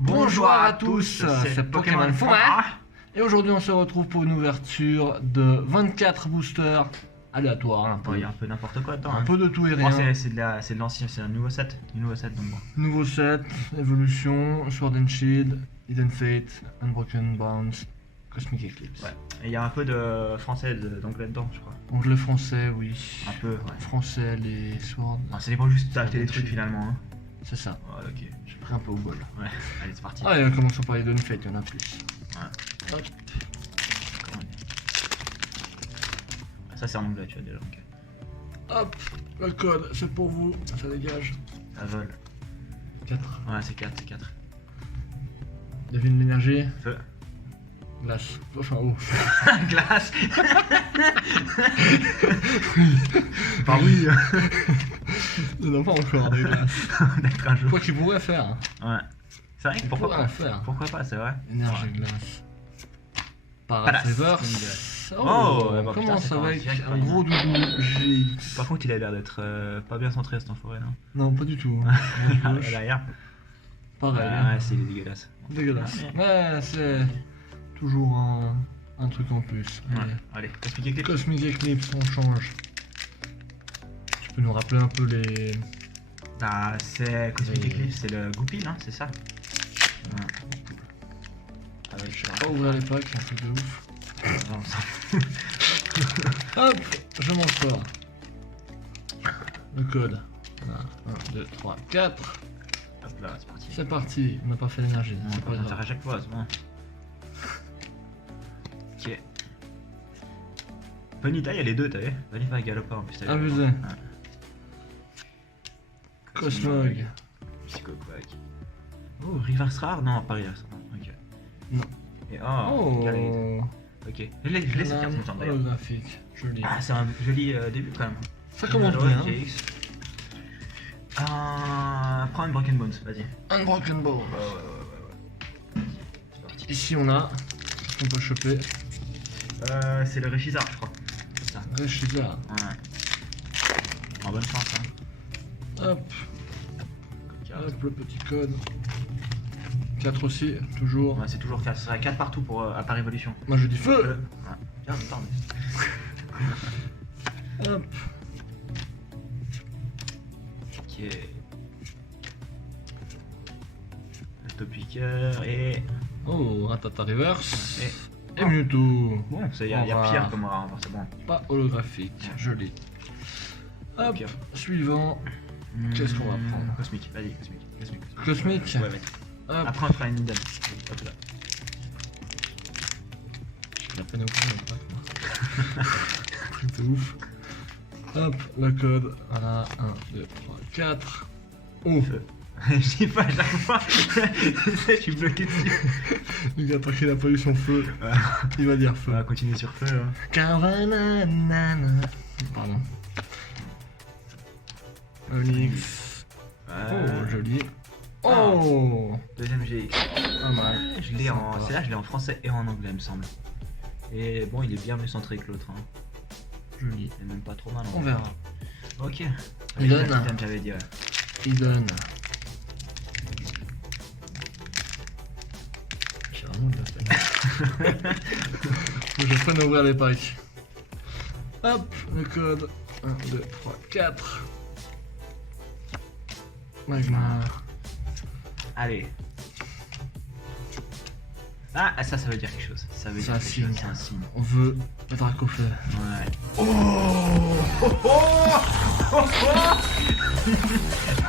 Bonjour à tous, c'est Pokémon Fuma. Et aujourd'hui on se retrouve pour une ouverture de 24 boosters aléatoires. Un peu, Il y a un peu n'importe quoi dedans. un peu de tout et Bon, rien. c'est de l'ancien, c'est un nouveau set. Donc bon. Nouveau set, évolution, Sword and Shield, Hidden Fate, Unbroken Bounds, Cosmic Eclipse. Ouais. Et il y a un peu de français, d'anglais dedans, je crois. Donc le français, oui. Un peu, ouais. Français, les Swords. Ah, ça dépend juste d'acheter des trucs finalement. Hein. C'est ça. Ouais, ok. J'ai pris un peu au bol. Ouais, allez, c'est parti. Allez, commençons par Hidden Fate, il y en a plus. Ouais. Hop. Comment dire. Ça, c'est en anglais, tu vois déjà. Ok. Hop, le code, c'est pour vous, ça dégage. Ça vole. 4. Ouais, c'est 4, c'est 4. Devine l'énergie. Feu. Glace. Enfin, oh. Glace. Bah oui. Non, pas encore des glaces. D'être un jour. Quoi qu'il pourrait faire. Hein. Ouais. C'est vrai, pourquoi pourrait pas faire. Pourquoi pas, c'est vrai. Énergie Ouais. glace. Par Palace. Reverse. Oh, ouais, bah, putain, commence c'est pas avec direct, un ouais. gros doudou GX. Par contre, il a l'air d'être pas bien centré cet enfoiré, non? Non, pas du tout. Gauche. Derrière. Pareil. Ouais, c'est dégueulasse. Dégueulasse. Ouais. Mais c'est toujours un truc en plus. Ouais. Allez. Allez, Cosmic Eclipse. Cosmic Eclipse, on change. Tu peux nous rappeler un peu les. Ah, c'est Cosmic Et- Eclipse, c'est le Goupil, hein, c'est ça? Ouais. Avec, je sais pas ouvrir les packs, c'est un truc de ouf. On s'en fout. Hop, je m'en sors. Le code. Voilà. 1, 2, 3, 4. Hop là, c'est parti. C'est parti, on n'a pas fait l'énergie. On C'est va pas faire grave. à chaque fois, c'est bon. Ok. Ponyta, il y a les deux, t'as vu? Vanilla et Galopin en plus, t'as vu? Abusé. Ouais. Cosmog. Psychoquack. Oh, Reverse Rare? Non, pas Reverse Rare. Ok. Non. Et oh, Galade. Oh, Ok. Je l'ai cette carte, il me semble d'ailleurs. holographique. Joli. Ah, c'est un joli début quand même. Ça commence Alors, bien. GX. Prends une Broken Bones, vas-y. Unbroken Bone. Ouais. C'est parti. Ici on a. Qu'est-ce qu'on peut choper? C'est le Réchizard, je crois. C'est ça. Reshizar. Ouais. En bonne chance, hein. Hop, hop, le petit code. 4 aussi, toujours. Ouais, c'est toujours 4. C'est 4 partout pour, à part évolution. Moi je dis feu. Ouais. Bien, attends, mais... Hop. Ok. Le Topiqueur et... Oh, Ratata Reverse. Et... Et Mewtwo. Bon, il y a pire comme rare, c'est bon. Pas holographique, joli. Hop, Ok. suivant. Qu'est-ce qu'on va prendre? Cosmique, vas-y, Cosmique. Cosmique. Ouais, mais... Hop, Après, on fera une Nidal. Hop là. j'ai la peine à ouvrir le pack, moi. Truc de ouf. Hop, le code. Voilà, 1, 2, 3, 4. Oh, Feu. Je dis pas à chaque fois. Je suis bloqué dessus. le gars, tant qu'il a pas eu son feu, il va dire On feu. va continuer sur feu. Hein. Cavanana. Pardon. Onyx. Oh, joli. Oh, Deuxième GX. pas mal. Je l'ai en... Sympa. Celle-là, je l'ai en français et en anglais, il me semble. Et bon, il est bien mieux centré que l'autre. Hein. Joli. Il est même pas trop mal. en On vrai. verra. Ok. Il donne. Titan, j'avais dit. Ouais. Il donne. J'ai vraiment de la peine. Faut que je prenne à ouvrir les packs. Hop, le code. 1, 2, 3, 4. Magmar. Allez. Ah, ça veut dire quelque chose. Ça veut C'est dire un quelque signe. chose. C'est un signe. On veut le Dracofeu. Ouais. Oh,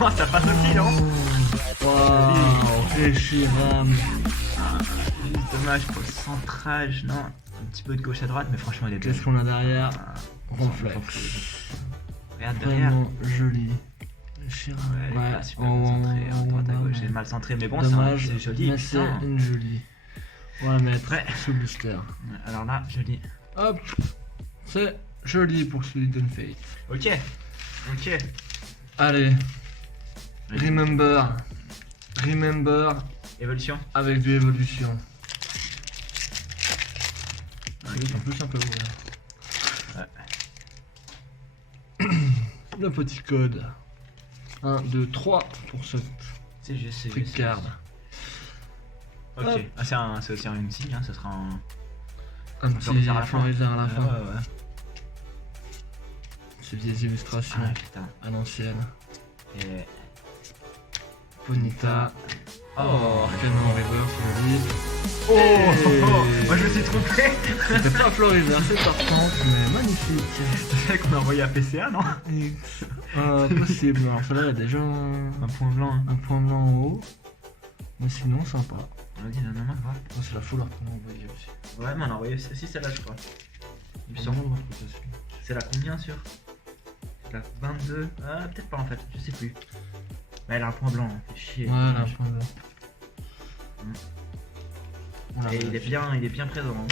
Oh, ça passe aussi, non? Waouh, Reshiram. Dommage pour le centrage, non? Un petit peu de gauche à droite, mais franchement, il est bien. Qu'est-ce qu'on a derrière? Ah, Ronflex. regarde derrière. Vraiment joli. Reshiram. Ouais, là, super bien centré. À droite, à gauche, j'ai mal centré, mais bon, dommage, c'est joli. mais c'est putain. une jolie. On va la mettre Ouais. sous booster. Alors là, joli. Hop, c'est joli pour ce Hidden Fate. Ok. Ok. Allez, remember Évolution. avec du évolution. Ok. En plus un peu ouvert. Ouais. Le petit code. 1, 2, 3 pour ce C'est juste. trick card. Ok. Hop. Ah, c'est aussi un signe, hein, ça sera un. Un petit Florizard à la fin. Florizard à la fin. Ouais. Ces vieilles illustrations Ah putain. à l'ancienne. Et. Bonita. Oh, Canon reverse, joli. Oh, Hey. moi je me suis trompé. C'était pas Florizard, c'est partant, mais magnifique. C'est celle qu'on a envoyé à PCA, non? Possible. Alors, là, il y a déjà Un point blanc. Hein. un point blanc en haut. Mais sinon, sympa. Vas-y, non, grave. Oh, c'est la foulard qu'on a envoyé aussi. Ouais, mais on a envoyé aussi celle-là, je crois. Il me Ils semble. sont bons, C'est la combien sûr? La 22. Ah, peut-être pas en fait, je sais plus. Mais elle a un point blanc, fait chier. Voilà, un point blanc. Et il est bien présent. Hein.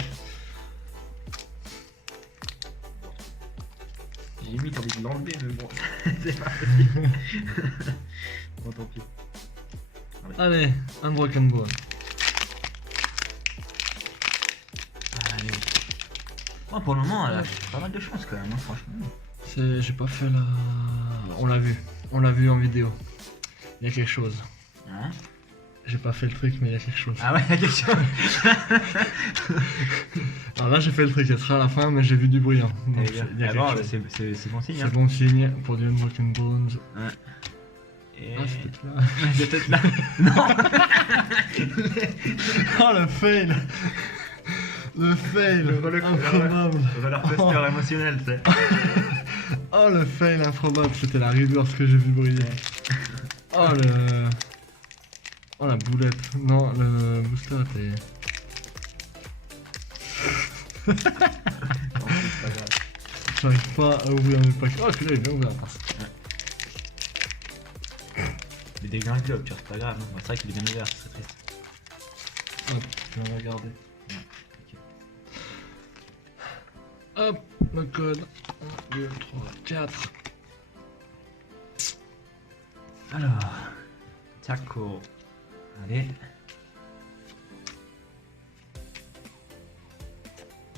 J'ai limite envie de l'enlever, mais bon, c'est pas possible. Bon, tant pis. Allez, Unbroken Bone. Allez. Bon, pour le moment, elle a pas mal de chance quand même, hein, franchement. J'ai pas fait la. On l'a vu en vidéo. Il y a quelque chose. Hein? J'ai pas fait le truc, mais il y a quelque chose. Ah ouais, il y a quelque chose. Alors là, j'ai fait le truc, elle sera à la fin, mais j'ai vu du bruit. Hein. Donc, il y a quelque D'abord, chose. c'est bon signe. C'est Hein. bon signe pour du Unbroken Bones. Et... Ah, c'est peut-être là. c'est peut-être là. Non. Oh le fail. Le fail improbable. Valeur poster émotionnelle, tu sais. Oh le fail improbable, c'était la reverse que j'ai vu briller. Oh le... Oh la boulette. Non, le booster était... Non, c'est pas grave. J'arrive pas à ouvrir mes paquets. Oh celui-là il est bien ouvert. Il est dégueu un club, tu vois, c'est pas grave. Hein. C'est vrai qu'il est bien ouvert, c'est très triste. Hop, je vais regarder. Hop, le code. 1, 2, 3, 4. Alors, Taco. Allez.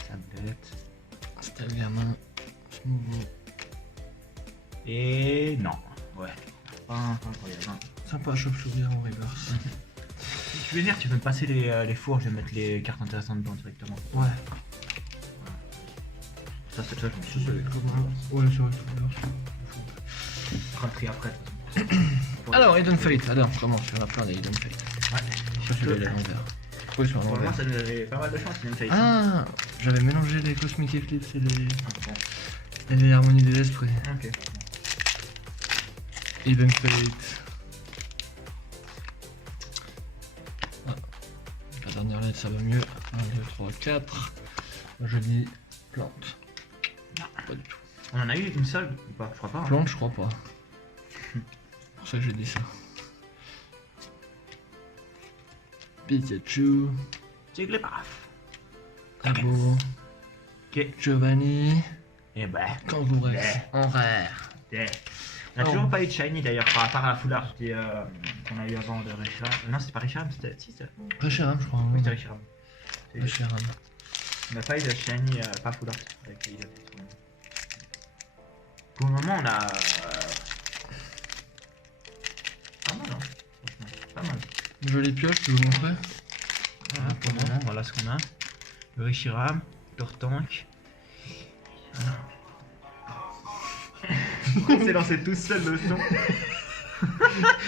Tablette. C'était le gamin. Smooth. Et non. Ouais. Pas incroyable. Hein. Sympa, chauve-souris en reverse. Si tu veux dire, tu peux me passer les fours, je vais mettre les cartes intéressantes dedans directement. Ouais. Ça, c'est ça, je me suis Ouais, c'est vrai, Je ferai le tri après. De toute façon. alors, Hidden Fate, allez, on commence, il y en a plein des Hidden Fate. Ouais. Ça, c'est l'envers. Oui, sur Pour le l'envers. moment, ça nous avait pas mal de chance, même Face. Ah, j'avais mélangé les Cosmic Eclipse et les Harmonies des Esprits. Ok. Hidden Fate. Ah, la dernière lettre, ça va mieux. 1, 2, 3, 4. Je dis plante. Pas du tout. On en a eu une seule ou pas? Je crois pas. Hein. Plante, je crois pas. C'est pour ça que j'ai dit ça. Pikachu. Jigglypuff. Abo. Ok. Giovanni. Et bah. Kangourex. Ouais. En rare. Yeah. On a Oh. toujours pas eu de shiny d'ailleurs, par rapport à la foulard qu'on a eu avant de Reshiram. Non, c'était pas Reshiram, c'était. Si, c'était. Reshiram, je crois. Oui, c'était Reshiram. Reshiram. On n'a pas eu de shiny, pas foulard avec les Pour le moment, on a. Pas mal, hein. Franchement, pas mal. Jolie pioche, tu veux montrer? Voilà, pour le moment, voilà ce qu'on a. Le Reshiram, Tortank. Pourquoi il s'est lancé tout seul le son?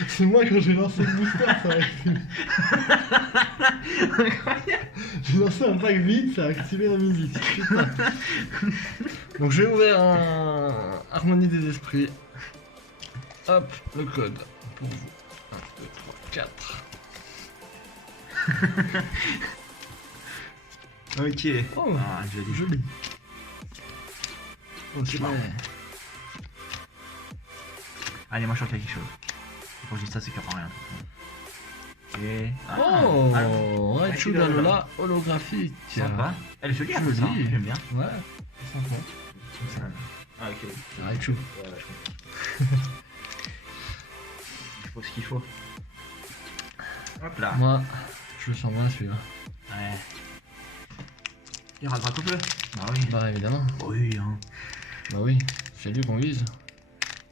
C'est moi quand j'ai lancé le booster, ça a activé. Incroyable! J'ai lancé un pack vide, ça a activé la musique. Putain. Donc j'ai ouvert un Harmonie des Esprits. Hop, le code pour vous. 1, 2, 3, 4. Ok. Oh, Ah, joli. joli. Ok. C'est marrant. Allez, moi je sens qu'il y a quelque chose. Quand je dis ça, c'est qu'il n'y a rien. Et... Oh, ah, Raichu Galola holographique. Sympa. Elle est jolie, un peu Jolie. ça, hein, j'aime bien. Ouais, sympa. Ah, ok. C'est Raichu. Ouais, je comprends. Je pense ce qu'il faut. Hop là. Moi, je le sens bien celui-là. Ouais. Il y aura le drapeau bleu. Bah oui. Bah évidemment. Oui, hein. Bah oui, c'est lui qu'on vise.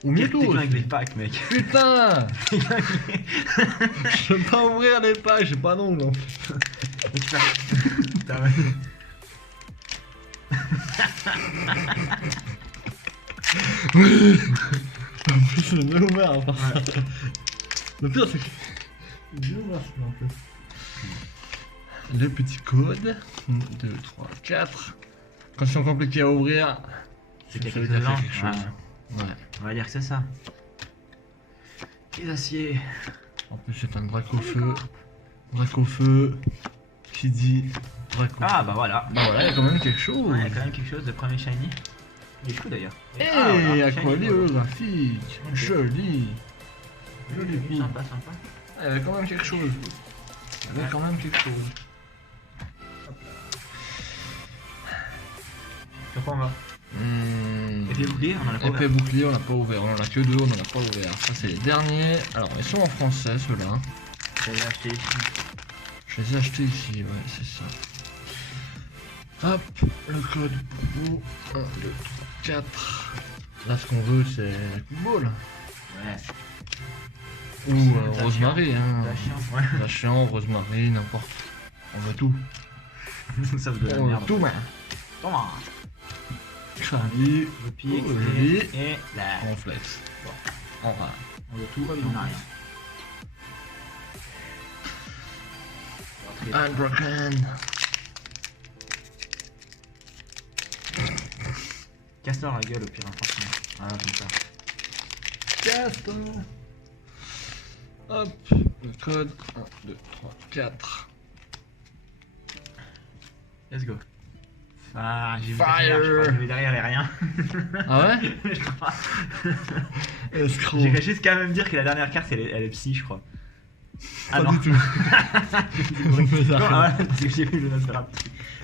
Ou T'es Mewtwo. avec les packs, mec. Putain. Je peux pas ouvrir les packs, j'ai pas d'ongles en fait. Putain, ouais. Oui. En plus, je l'ai bien ouvert à part ça. Le pire, c'est que. J'ai bien ouvert celui-là en plus. Le petit code. 1, 2, 3, 4. Quand ils sont compliqués à ouvrir, C'est ça quelque veut chose dire dedans. quelque chose. Ouais. On va dire que c'est ça. Les aciers. En plus, c'est un Dracofeu. Dracofeu. Qui dit Draco. Ah bah voilà. Bah voilà, il y a quand même quelque chose. Ouais, il y a quand même quelque chose de premier shiny. Il est fou d'ailleurs. Hey, Ah, voilà, aqualie shiny, holographique. Ok. Joli. Joli coup. Sympa, sympa. Il y avait quand même quelque chose. Il y avait quand même quelque chose. Sur quoi on va Épée bouclier, on en a pas Épée ouvert. bouclier, on n'a pas ouvert. On en a que deux, on en a pas ouvert. Ça, c'est les derniers. Alors, ils sont en français, ceux-là. J'avais acheté ici. Je les ai achetés ici, ouais, c'est ça. Hop, le code pour vous. 1, 2, 3, 4. Là, ce qu'on veut, c'est Ball. Ouais. Ou La Rosemary, hein. La chiant. Ouais. La chiant, Rosemary, n'importe. On veut tout. Ça veut de la On veut merde. tout, man. Thomas. Crali, Le pied Oh, joli. et là. on flex. Bon, on va. On veut tout, on a rien. Unbroken. Casse-leur la gueule au pire, hein, franchement. Voilà, comme ça. Castor. Hop, le code. 1, 2, 3, 4. Let's go. Ah, j'ai vu Fire. derrière, je crois que derrière, il y a rien. Ah ouais? Je crois. Escroc. J'ai juste quand même dire que la dernière carte, elle est psy, je crois. Ah Pas non. du tout. Non, ah ouais, c'est que j'ai vu le Nosferatu.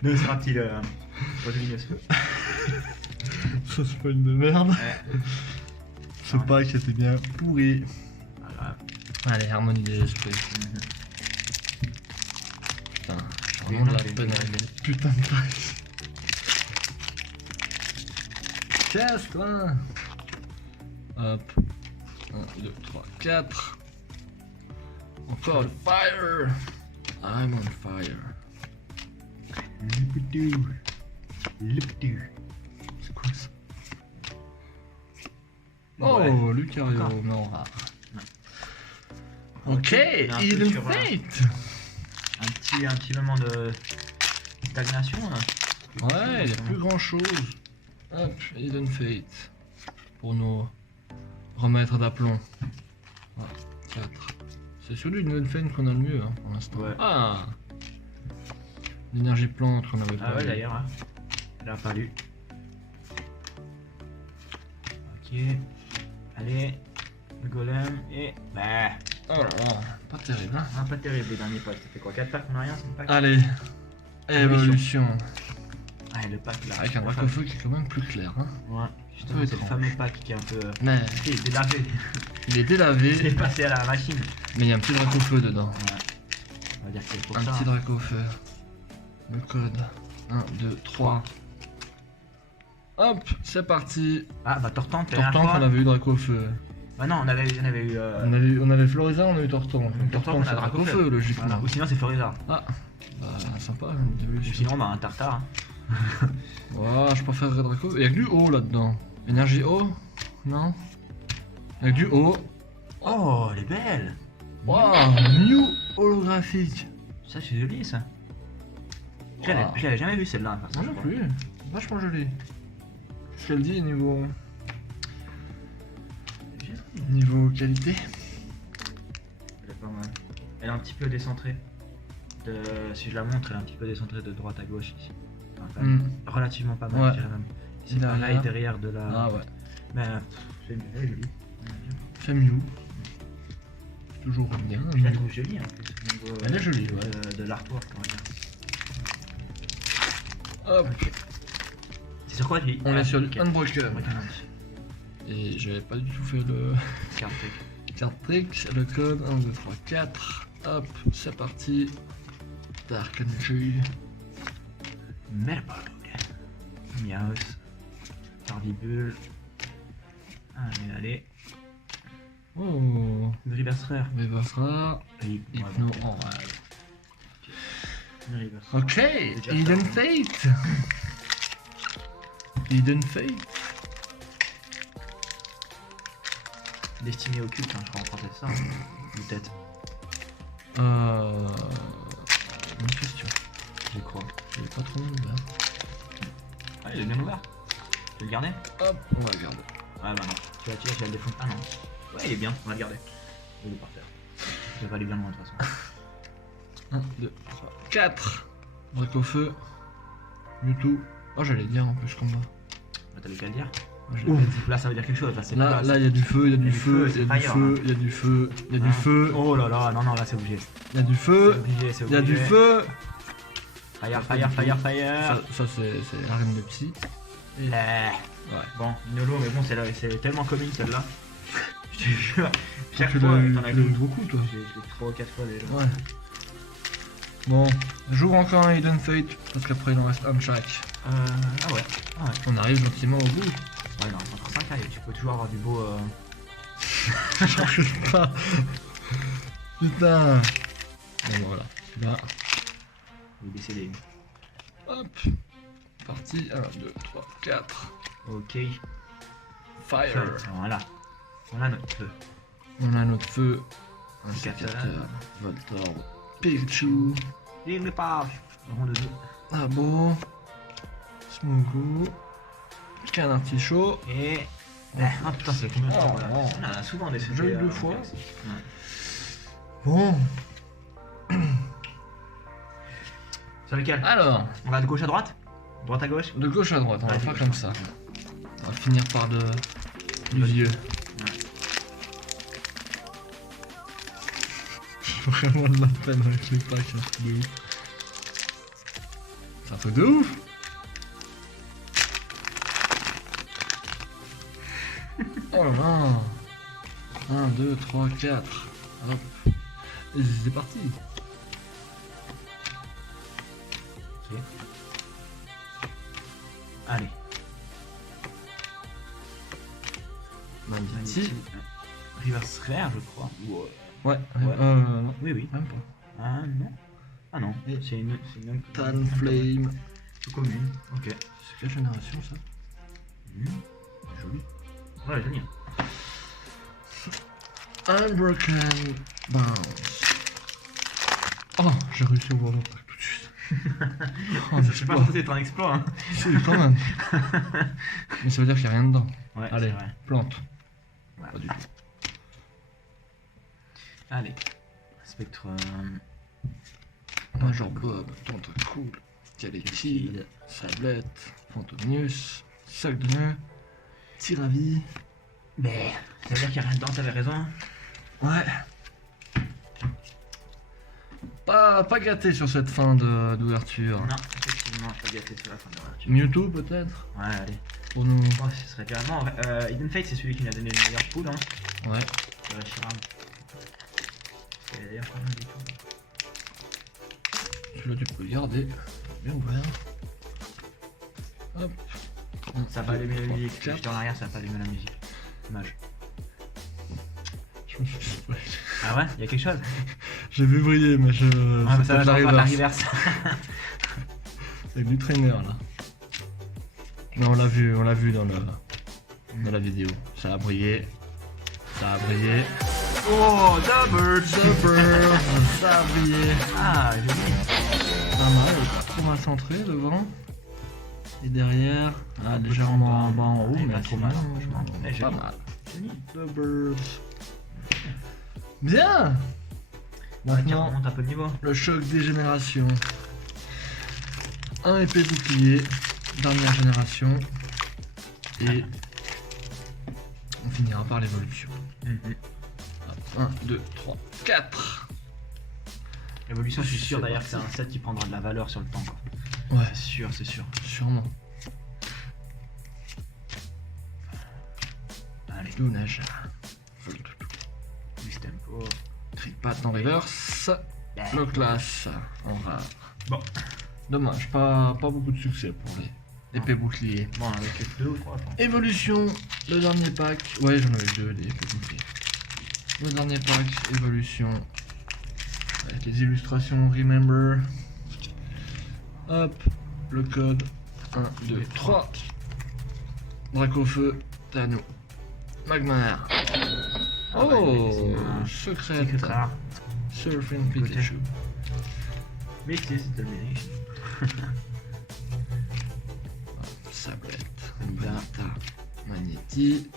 Le Nosferatu, le lumineuse. Ça spoil de merde. Ouais. Ce pack était bien pourri. Voilà. Allez, harmonie des esprits. Putain, j'ai vraiment de la peine avec les putains de packs. Casse-toi. Hop. 1, 2, 3, 4. Encore le fire. I'm on fire. C'est quoi ça? Oh, Ouais. Lucario, Encore. non rare. Ouais. Ok, On est un peu Hidden sur, Fate. Un petit moment de stagnation. Là. Ouais, il n'y a plus grand chose. Hop, Hidden Fate. Pour nous remettre d'aplomb. 4. C'est celui de Hidden Fate qu'on a le mieux hein, pour l'instant. Ouais. Ah, l'énergie plante qu'on avait Ah pas ouais, eu. d'ailleurs. Hein. Elle a pas lu. Ok. Allez. Le golem et. Bah. Oh là là, pas terrible. Hein. Ah, pas terrible les derniers packs. Ça fait quoi 4 packs on a rien 5 packs Allez, évolution. Ah, et le pack là. Avec un Dracofeu qui est quand même plus clair. Hein. Ouais. peu Putain, c'est le étrange. fameux pack qui est un peu. Mais Il est délavé. il est Il est délavé, passé à la machine. mais il y a un petit Dracofeu dedans. Ouais. On va dire que c'est pour Un ça. petit Dracofeu. Le code. 1, 2, 3. Hop, c'est parti. Ah bah Tortank, la Tortank, dernière on fois. avait eu Dracofeu. Bah non, on avait eu. On avait Floriza, on a eu Tortank. Tortank, on c'est a Dracofeu. Dracofeu, logiquement. Voilà. Ou sinon c'est Florizard. Ah, bah sympa, Ou l'évolution. sinon bah un Tartare. Hein. Ouah, je préférerais Dracofeu. Il y a que du haut là-dedans. Énergie haut? Non? Il y a que du haut. Oh, elle est belle. Waouh, Mew holographique. Ça c'est joli ça. Je Wow. l'avais jamais vu celle-là. Moi non plus. Vachement joli. Qu'est-ce qu'elle dit niveau. Niveau qualité? Elle est pas mal. Elle est un petit peu décentrée. Si je la montre, elle est un petit peu décentrée de droite à gauche ici. Enfin, quand même, relativement pas mal, Ouais. je dirais même. C'est Derrière. pareil derrière de la. Ah ouais. Mais elle est jolie. C'est Mew. C'est toujours bien. Je la trouve jolie en plus. Au niveau, Elle est jolie, ouais. De l'artwork, on va dire. Hop. C'est sur quoi lui On est sur du Ok. Unbroken. Unbroken. Et j'avais pas du tout fait le Carte trick. carte trick. Le code 1, 2, 3, 4. Hop, c'est parti. Dark Energy. Merbug. Miaus. Cardibule. Allez. Oh, Reverse rare. reverse rare. Oui, Hypno bon. en rare. Reverse rare. Ok, déjà Hidden ça. Fate. Hidden Fate. Destiné occulte, hein, je crois en français, c'est ça. Peut-être, Bonne question. je crois. Il est pas trop mal ouvert. Ah, il est bien ouvert. Tu veux le garder? Hop, on va regarder. Ah bah non. Tu vas le défoncer. Ah non. Ouais, il est bien, on va le garder. Je vais le parfaire. Il va aller bien loin de toute façon. 1, 2, 3, 4. Brique au feu. Mewtwo. Oh, j'allais dire en plus combat. Bah, t'avais qu'à le dire. Moi, je l'ai pas dit. Là, ça veut dire quelque chose. Là, c'est Là, pas- il y a du feu, il y a du du feu, feu, il y a du c'est fire, feu, hein. il y a du feu, il y a du Hein. feu, Oh là là, non, non, là, c'est obligé. il y a du C'est feu, obligé, c'est il y a du obligé. feu. Fire, fire, fire, fire. Ça c'est l'arène de psy. Ouais. Ouais. Bon, Nolo, mais bon, c'est tellement commune celle-là. Je te jure. Chaque Tu fois, l'as eu, t'en as tu l'as eu vu. beaucoup, toi. Je l'ai 3 ou 4 fois déjà. Ouais. Bon, j'ouvre encore un Hidden Fate, parce qu'après il en reste un de chaque. Ah ouais. Ah ouais. On arrive gentiment au bout. Ouais, non, entre 5 et tu peux toujours avoir du beau. Je sais pas. Putain. Bon voilà, là, Il est décédé. hop. Parti, 1, 2, 3, 4. Ok. Fire. Voilà. On a notre feu. On a notre feu. Un Sécateur. sécateur. Voltorb. Pikachu. Il n'est pas. Rond de 2. Abo. Smogo. Canne artichaut. Et. Ah putain, c'est combien de Oh, temps là non. On a souvent des J'ai eu 2 fois. Ouais. Bon. Sur lequel Alors, On va de gauche à droite Droite à gauche de gauche à droite, on va Ouais, faire de comme gauche. ça. On va finir par du vieux. J'ai vraiment de la peine avec les packs, un truc de ouf. C'est un truc de ouf. Oh là là. 1, 2, 3, 4. Hop. Et c'est parti. Ok. Allez. Magnifique. Reverse rare, je crois. Ouais, Ouais. non, Oui, oui. même pas. Ah non. Ah non. Et C'est une. Talonflame. C'est commune. Ok. C'est quelle génération ça? Joli. Ouais, joli. Unbroken Bounce. Oh, j'ai réussi à voir l'impact tout de suite. Oh, Je sais pas si c'est un exploit. Hein. Si, quand même. Mais ça veut dire qu'il n'y a rien dedans. Ouais, Allez, c'est vrai. plante. Ouais. Pas du tout. Allez. Spectrum. Major Bob, Tentacool, Calycide, Sablette, Fantonius, Sac de nœud, Tiravi. Mais. Ça veut dire qu'il y a rien dedans, t'avais raison. Ouais. Pas gâté sur cette fin d'ouverture. Non, effectivement, je suis pas gâté sur la fin de l'ouverture. Mewtwo peut-être Ouais, allez. pour nous. Bon, ce serait carrément. Hidden Fate, c'est celui qui nous a donné le meilleur pool, hein. Ouais. Shiram. Il y a d'ailleurs pas mal de poules. Celui-là tu peux le garder. Bien ouvert. Hop. Ça va allumer la musique. Quatre. J'étais en arrière, ça va pas allumer la musique. Dommage. Je me suis fait spoiler. Ah ouais Il y a quelque chose J'ai vu briller, mais je. Ouais, mais c'est ça va peut-être faire la reverse. reverse. C'est du trainer là. Non, on l'a vu dans la vidéo. Ça a brillé. Ça a brillé. Oh, double Super. Ça a brillé. Ah, joli. Pas mal. Trop mal centré devant. Et derrière, légèrement en bas en haut, Ouais, mais pas trop mal, sinon, franchement. Ouais, pas joli. mal. Joli. The Birds. Bien. Ouais, tiens, on Maintenant, monte un peu de niveau. le choc des générations. Un épée bouclier, dernière génération. Et on finira par l'évolution. 1, 2, 3, 4. L'évolution, je suis sûr C'est d'ailleurs que parti. c'est un set qui prendra de la valeur sur le temps. Quoi. Ouais, C'est sûr, c'est sûr. sûrement. Allez, Lunage. du tempo. Tripat en reverse. Le classe en rare. Bon. Dommage, pas beaucoup de succès pour les épée bouclier. Bon, avec les 2 ou 3, je pense. Évolution, le dernier pack. Ouais, j'en avais 2 des épées boucliers. Le dernier pack, évolution. Avec les illustrations Remember. Hop, le code 1, 2, 3. Dracofeu, Thanos. Magmar. Ah bah, Oh, c'est secret. Secret rare. Surfing Côté. Pikachu. Mixed Domination. Sablette. Anita. Anita. Magnéti.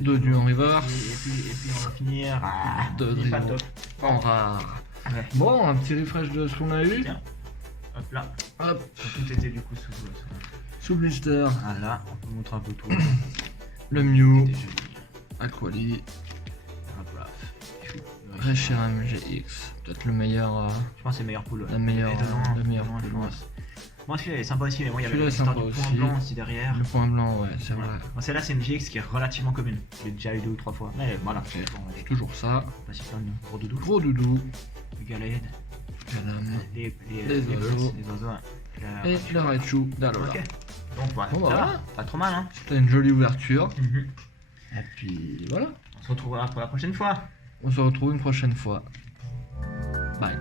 Dodu en reverse. Et puis on va finir. Ah, Dodrio. il est pas top. En rare. Ouais. Bon, un petit refresh de ce qu'on a eu. Tiens. Hop là. Hop, Tout était du coup sous blister. Voilà, on peut montrer un peu tout. Le Mew. C'était joli. Aquali. Hop là. Reshiram GX. Peut-être le meilleur. Je pense que c'est le meilleur pool. La meilleure, Étonnant, la meilleure étonnant, je pool, pense. Moi celui-là est sympa aussi, mais moi il y avait Celui-là est l'histoire sympa du point aussi. blanc aussi derrière. Le point blanc, ouais, c'est vrai. Bon, celle-là c'est une GX qui est relativement commune. Je l'ai déjà eu 2 ou 3 fois. Mais voilà, C'est bon, allez, toujours ça. pas si fan, gros doudou. Gros doudou. Le Galaed, Galam. les Les oiseaux. les oiseaux. Et le Raichu d'Alola. Ok. Donc voilà, Bon, bah, ça va, voilà. pas trop mal hein. C'était une jolie ouverture. Et puis voilà. On se retrouvera pour la prochaine fois. On se retrouve une prochaine fois. Bye.